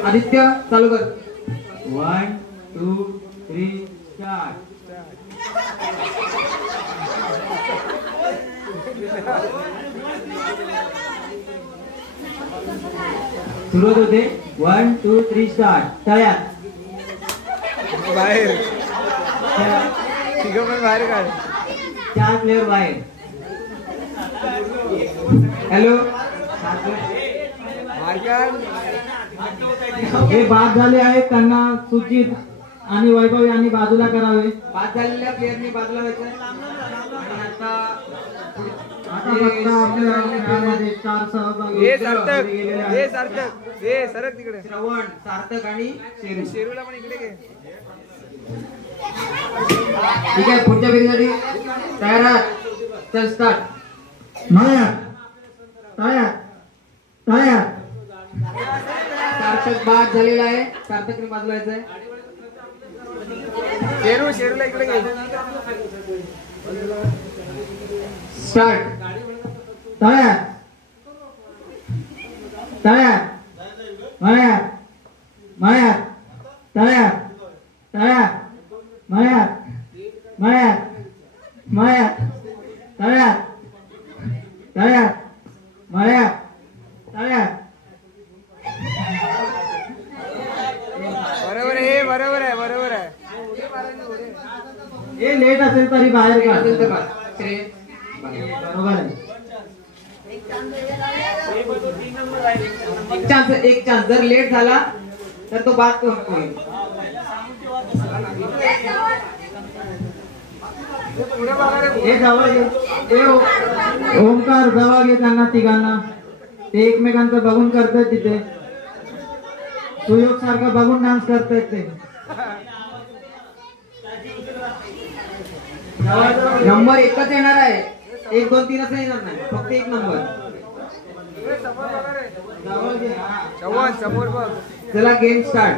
आदित्य चालू कर. 1 2 3 स्टार्ट. सुरुवात होते. 1 2 3 स्टार्ट. तळ्यात बाहेर तिघं पण बाहेर काढ. 4 प्लेयर बाहेर. हॅलो हे बाद झाले आहेत त्यांना सुचित आणि वैभव यांनी बाजूला करावे. बाद झालेल्या प्लेयरनी बाजूला व्हायचं. सरक तिकडे. श्रवण, सार्थक आणि शेरूला पण इकडे घे. ठीक आहे पुढच्या फेरीसाठी तयार आहात. चल स्टार्ट. सार्थक बाद झालेला आहे. सार्थकने बाजूला यायचं आहे. शेरूला इकडे घे. स्टार्ट. बरोबर आहे. हे लेट असेल तरी बाहेर बरोबर आहे. एक चान्स जर लेट झाला तर तो बाद होईल. हे जवळ घे. ओमकार जवळ घे त्यांना तिघांना. ते एकमेकांचं बघून करतात तिथे. सुयोग सारखा बघून डान्स करतायत ते. नंबर एकच येणार आहे. 1 2 3 असं येणार नाही. फक्त एक नंबर. समोर बघ. चला गेम स्टार्ट.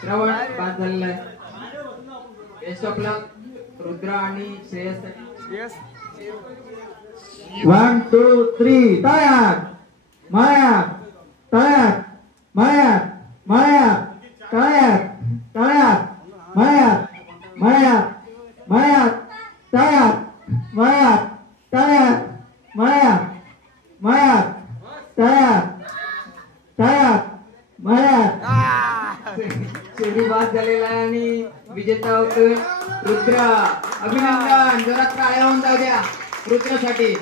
श्रवण बाद झालेला आहे. बेस्ट ऑफ लक रुद्र आणि श्रेयससाठी. 1 2 3 तयार. शेरी बाद झालेला आहे आणि विजेता होतोय रुद्र. अभिनंदन. जरा टाळ्या होऊन जाऊ द्या रुद्रासाठी.